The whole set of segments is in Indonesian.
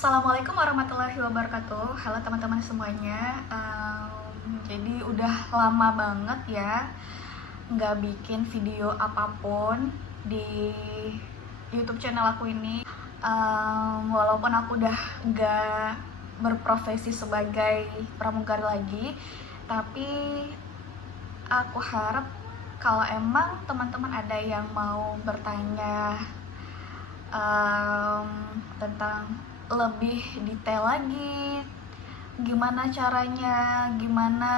Assalamualaikum warahmatullahi wabarakatuh. Halo teman-teman semuanya. Jadi udah lama banget ya nggak bikin video apapun di YouTube channel aku ini. Walaupun aku udah nggak berprofesi sebagai pramugari lagi, tapi aku harap kalau emang teman-teman ada yang mau bertanya tentang lebih detail lagi, gimana caranya, gimana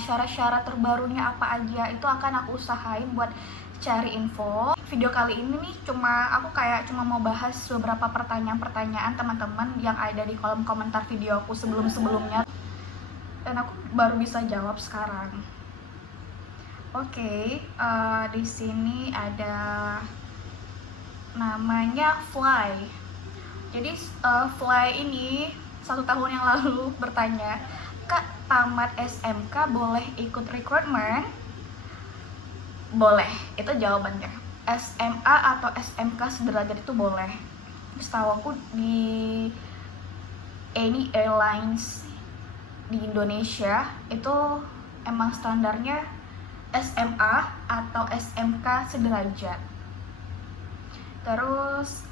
syarat-syarat terbarunya apa aja, itu akan aku usahain buat cari info. Video kali ini nih aku mau bahas beberapa pertanyaan-pertanyaan teman-teman yang ada di kolom komentar video aku sebelum-sebelumnya, dan aku baru bisa jawab sekarang. Oke, di sini ada namanya Fly. Jadi Fly ini 1 tahun yang lalu bertanya, "Kak, tamat SMK boleh ikut recruitment?" Boleh, itu jawabannya. SMA atau SMK sederajat itu boleh. Setahu aku di any airlines di Indonesia itu emang standarnya SMA atau SMK sederajat. Terus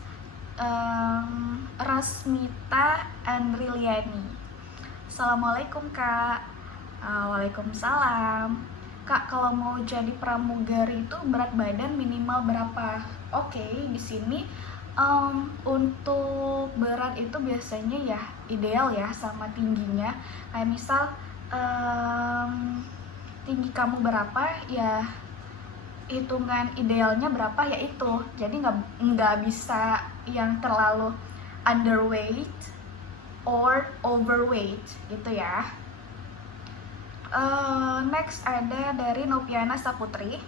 Rasmita Andriliani, "Assalamualaikum Kak." Waalaikumsalam. "Kak, kalau mau jadi pramugari itu berat badan minimal berapa?" Oke, di sini untuk berat itu biasanya ya ideal ya sama tingginya. Kayak misal tinggi kamu berapa ya, hitungan idealnya berapa ya itu. Jadi nggak bisa yang terlalu underweight or overweight gitu ya. Next ada dari Nopiana Saputri,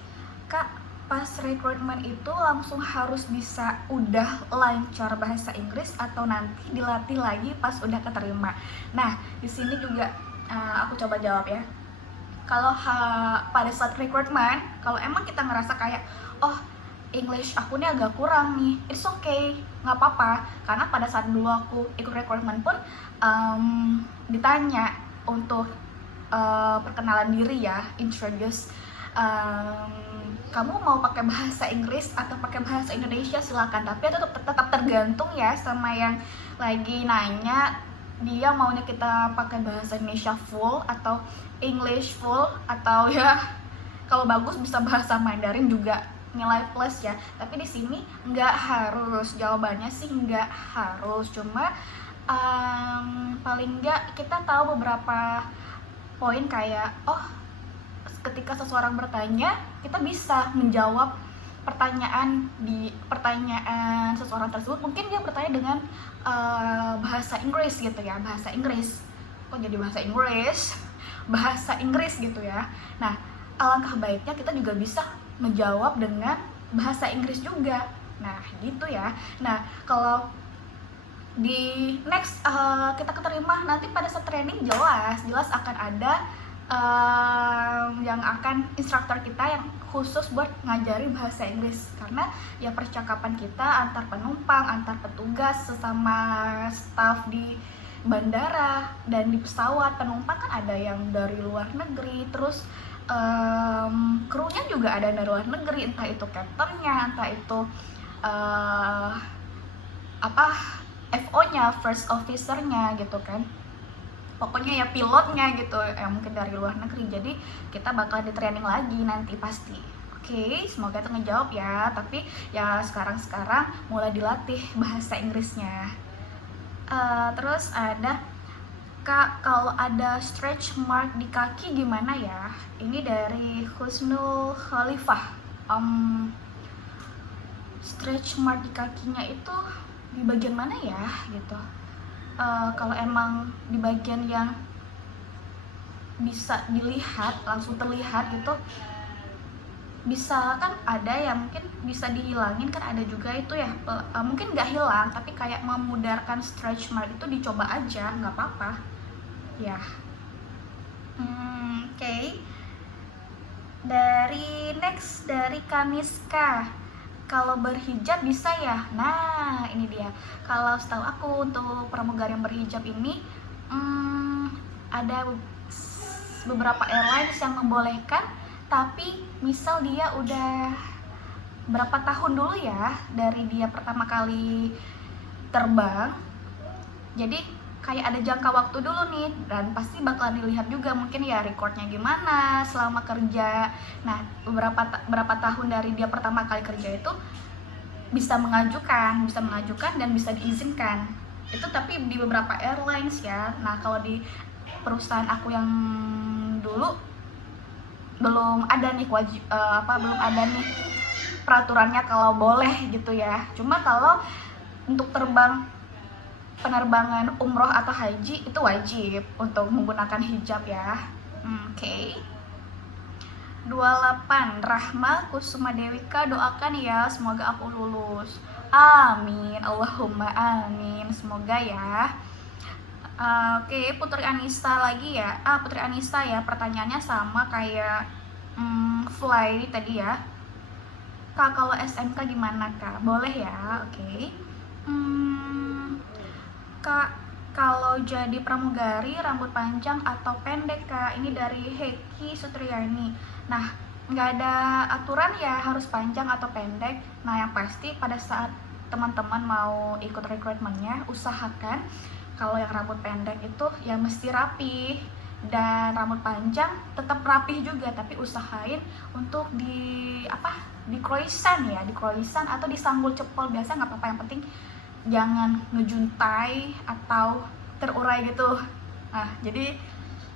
"Kak, pas rekrutmen itu langsung harus bisa udah lancar bahasa Inggris atau nanti dilatih lagi pas udah keterima?" Nah, di sini juga aku coba jawab ya. Kalau pada saat recruitment, kalau emang kita ngerasa kayak, "Oh, English aku nih agak kurang nih," it's okay, nggak apa-apa. Karena pada saat dulu aku ikut recruitment pun ditanya untuk perkenalan diri ya, introduce, "Kamu mau pakai bahasa Inggris atau pakai bahasa Indonesia, silakan." Tapi itu tetap tergantung ya sama yang lagi nanya, dia maunya kita pakai bahasa Indonesia full atau English full, atau ya kalau bagus bisa bahasa Mandarin juga nilai plus ya. Tapi di sini nggak harus, jawabannya sih nggak harus, cuma paling nggak kita tahu beberapa poin kayak, oh, ketika seseorang bertanya kita bisa menjawab pertanyaan seseorang tersebut. Mungkin dia bertanya dengan bahasa Inggris gitu ya, bahasa Inggris, kok jadi bahasa Inggris, bahasa Inggris gitu ya. Nah, alangkah baiknya kita juga bisa menjawab dengan bahasa Inggris juga. Nah, gitu ya. Nah, kalau di next kita keterima nanti pada saat training, jelas akan ada yang akan instruktur kita yang khusus buat ngajari bahasa Inggris. Karena ya percakapan kita antar penumpang, antar petugas, sesama staff di bandara dan di pesawat, penumpang kan ada yang dari luar negeri, terus krunya juga ada dari luar negeri, entah itu captainnya, entah itu FO-nya, first officer-nya gitu kan. Pokoknya ya pilotnya gitu, mungkin dari luar negeri. Jadi kita bakal di training lagi nanti pasti. Oke, semoga itu ngejawab ya. Tapi ya sekarang mulai dilatih bahasa Inggrisnya. Terus ada, "Kak, kalau ada stretch mark di kaki gimana ya?" Ini dari Husnul Khalifah. Stretch mark di kakinya itu di bagian mana ya gitu. Kalau emang di bagian yang bisa dilihat, langsung terlihat gitu, bisa kan ada yang mungkin bisa dihilangin, kan ada juga itu ya. Mungkin nggak hilang, tapi kayak memudarkan stretch mark itu dicoba aja, nggak apa-apa ya. Oke. Dari Kaniska, kalau berhijab bisa ya? Nah, ini dia. Kalau setahu aku untuk pramugari yang berhijab ini ada beberapa airlines yang membolehkan, tapi misal dia udah berapa tahun dulu ya dari dia pertama kali terbang, jadi kayak ada jangka waktu dulu nih, dan pasti bakalan dilihat juga mungkin ya recordnya gimana selama kerja. Nah, berapa tahun dari dia pertama kali kerja itu bisa mengajukan dan bisa diizinkan itu, tapi di beberapa airlines ya. Nah, kalau di perusahaan aku yang dulu belum ada nih belum ada nih peraturannya kalau boleh gitu ya. Cuma kalau untuk penerbangan umroh atau haji itu wajib untuk menggunakan hijab ya. Oke. 28 Rahma Kusuma Dewika, doakan ya semoga aku lulus. Amin, Allahumma amin, semoga ya. Oke, Putri Anissa lagi ya. Putri Anissa ya, pertanyaannya sama kayak Fly tadi ya. Kak, kalau SMK gimana Kak? Boleh ya, oke. Kak, kalau jadi pramugari rambut panjang atau pendek Kak? Ini dari Heki Sutriyani. Nah, nggak ada aturan ya harus panjang atau pendek. Nah, yang pasti pada saat teman-teman mau ikut rekrutmennya, usahakan kalau yang rambut pendek itu ya mesti rapi, dan rambut panjang tetap rapih juga, tapi usahain untuk di croissant ya, di croissant atau disanggul cepol biasa nggak apa-apa, yang penting jangan ngejuntai atau terurai gitu. Nah, jadi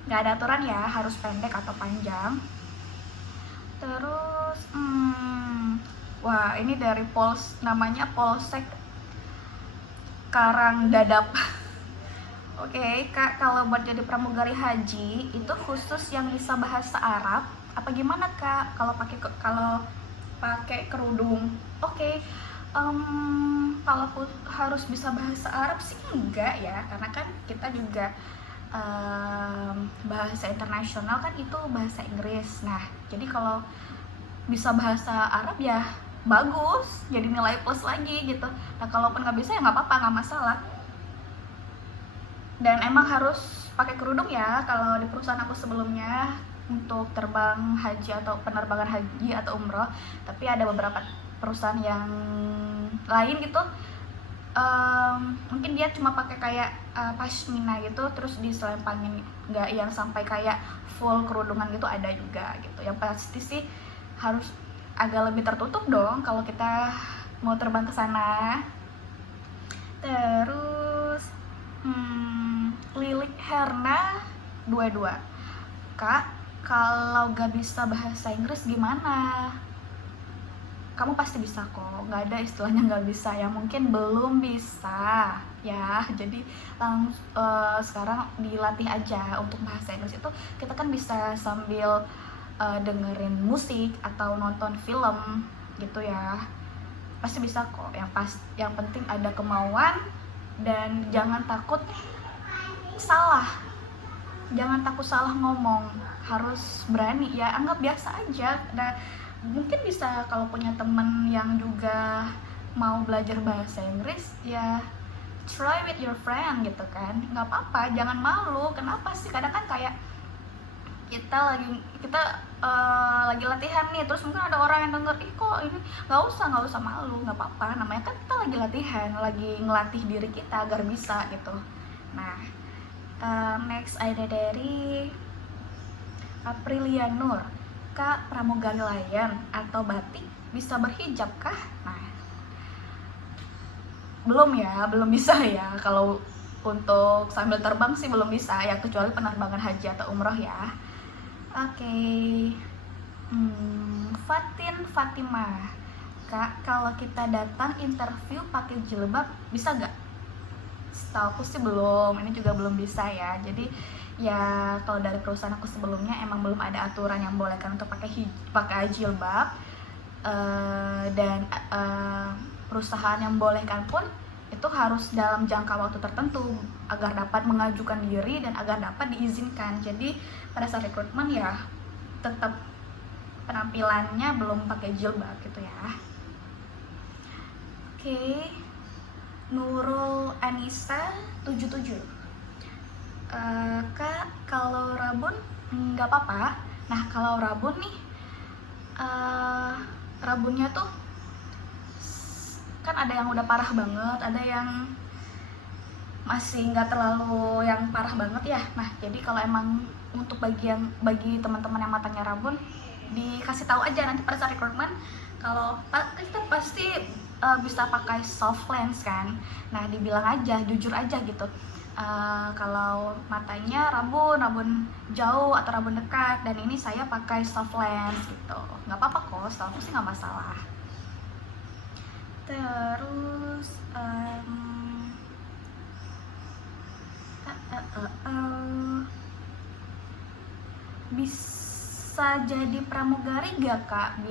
nggak ada aturan ya harus pendek atau panjang. Terus wah, ini dari namanya Polsek Karang Dadap. Oke, Kak, kalau buat jadi pramugari haji itu khusus yang bisa bahasa Arab apa gimana Kak? Kalau pakai kerudung? Oke. Kalau harus bisa bahasa Arab sih enggak ya, karena kan kita juga bahasa internasional kan itu bahasa Inggris. Nah, jadi kalau bisa bahasa Arab ya bagus, jadi nilai plus lagi gitu. Nah, kalaupun nggak bisa ya nggak apa-apa, nggak masalah. Dan emang harus pakai kerudung ya kalau di perusahaan aku sebelumnya untuk terbang haji atau penerbangan haji atau umroh. Tapi ada beberapa perusahaan yang lain gitu, mungkin dia cuma pakai kayak pashmina gitu terus diselempangin, nggak yang sampai kayak full kerudungan gitu, ada juga gitu. Yang pasti sih harus agak lebih tertutup dong kalau kita mau terbang ke sana. Terus Lilik Herna 22, Kak, kalau gak bisa bahasa Inggris gimana? Kamu pasti bisa kok, nggak ada istilahnya nggak bisa ya, mungkin belum bisa ya. Jadi sekarang dilatih aja untuk bahasa Inggris itu. Kita kan bisa sambil dengerin musik atau nonton film gitu ya, pasti bisa kok. Yang penting ada kemauan dan jangan takut salah ngomong, harus berani ya, anggap biasa aja. Nah, mungkin bisa kalau punya temen yang juga mau belajar bahasa Inggris ya try with your friend gitu kan, nggak apa-apa, jangan malu. Kenapa sih? Kadang kan kayak kita lagi latihan nih, terus mungkin ada orang yang denger, kok ini nggak usah malu, nggak apa-apa, namanya kan kita lagi latihan, lagi ngelatih diri kita agar bisa gitu. Nah, next ada dari Aprilia Nur, Kak, pramugari layan atau batik bisa berhijab kah? Nah, belum bisa ya. Kalau untuk sambil terbang sih belum bisa ya, kecuali penerbangan haji atau umroh ya. Oke. Fatimah, Kak, kalau kita datang interview pakai jilbab bisa gak? Setahu aku sih belum, ini juga belum bisa ya. Jadi ya kalau dari perusahaan aku sebelumnya emang belum ada aturan yang bolehkan untuk pakai jilbab, dan perusahaan yang bolehkan pun itu harus dalam jangka waktu tertentu agar dapat mengajukan diri dan agar dapat diizinkan. Jadi pada saat rekrutmen ya tetap penampilannya belum pakai jilbab gitu ya. Oke, Nurul Anissa 77. Kak, kalau rabun nggak apa-apa. Nah, kalau rabun nih, rabunnya tuh kan ada yang udah parah banget, ada yang masih nggak terlalu yang parah banget ya. Nah, jadi kalau emang untuk bagi teman-teman yang matanya rabun, dikasih tahu aja nanti pada saat rekrutmen kalau kita pasti bisa pakai soft lens kan. Nah, dibilang aja, jujur aja gitu. Kalau matanya rabun jauh atau rabun dekat, dan ini saya pakai soft lens gitu. Nggak apa-apa kok, setahu aku sih nggak masalah. Terus bisa jadi pramugari gak kak,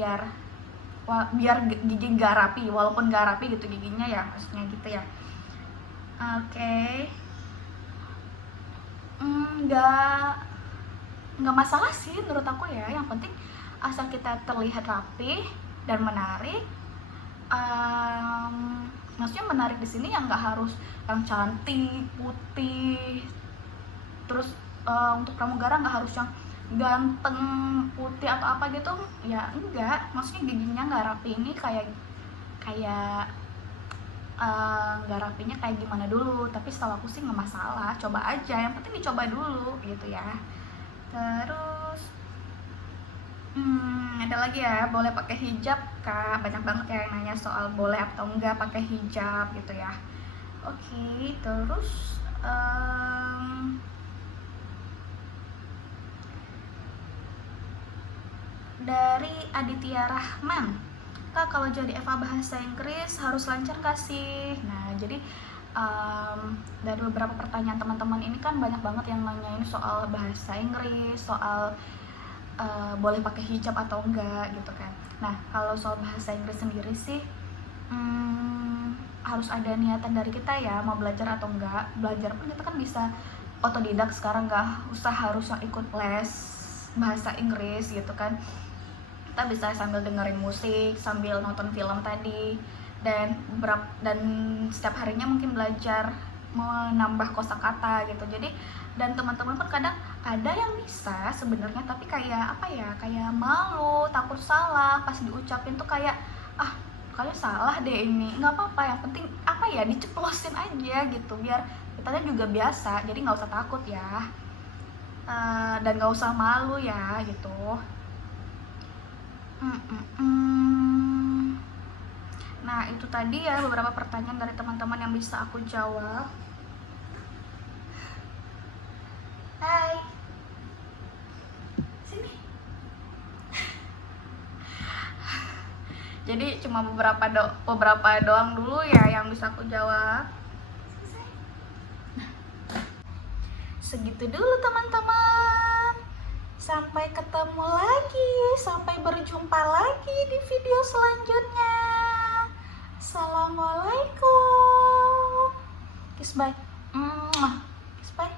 biar gigi gak rapi, walaupun gak rapi gitu giginya ya, maksudnya gitu ya. Oke. Nggak masalah sih menurut aku ya, yang penting asal kita terlihat rapi dan menarik. Maksudnya menarik di sini yang nggak harus yang cantik, putih. Terus untuk pramugara nggak harus yang ganteng, putih atau apa gitu ya, enggak. Maksudnya giginya nggak rapi ini kayak nggak rapinya kayak gimana dulu, tapi setahu aku sih nggak masalah, coba aja, yang penting dicoba dulu gitu ya. Terus ada lagi ya, boleh pakai hijab kak, banyak banget ya yang nanya soal boleh atau enggak pakai hijab gitu ya. Oke, terus dari Aditya Rahman, kak kalau jadi FA bahasa Inggris harus lancar gak sih? Nah, jadi dari beberapa pertanyaan teman-teman ini kan banyak banget yang nanyain soal bahasa Inggris, soal boleh pakai hijab atau enggak gitu kan. Nah, kalau soal bahasa Inggris sendiri sih harus ada niatan dari kita ya, mau belajar atau enggak. Belajar pun kita kan bisa otodidak sekarang, nggak usah harus ikut les bahasa Inggris gitu kan. Kita bisa sambil dengerin musik, sambil nonton film tadi, dan setiap harinya mungkin belajar menambah kosakata gitu. Jadi, dan teman-teman pun kadang ada yang bisa sebenarnya, tapi kayak apa ya, kayak malu, takut salah pas diucapin tuh, kayak kayak salah deh ini. Nggak apa-apa, yang penting apa ya, diceplosin aja gitu, biar kitanya juga biasa. Jadi nggak usah takut ya, dan nggak usah malu ya gitu. Nah, itu tadi ya beberapa pertanyaan dari teman-teman yang bisa aku jawab. Hai, sini. Jadi cuma beberapa doang dulu ya yang bisa aku jawab. Segitu dulu teman-teman. Sampai ketemu lagi, sampai berjumpa lagi di video selanjutnya. Assalamualaikum. Kiss bye. Kiss bye.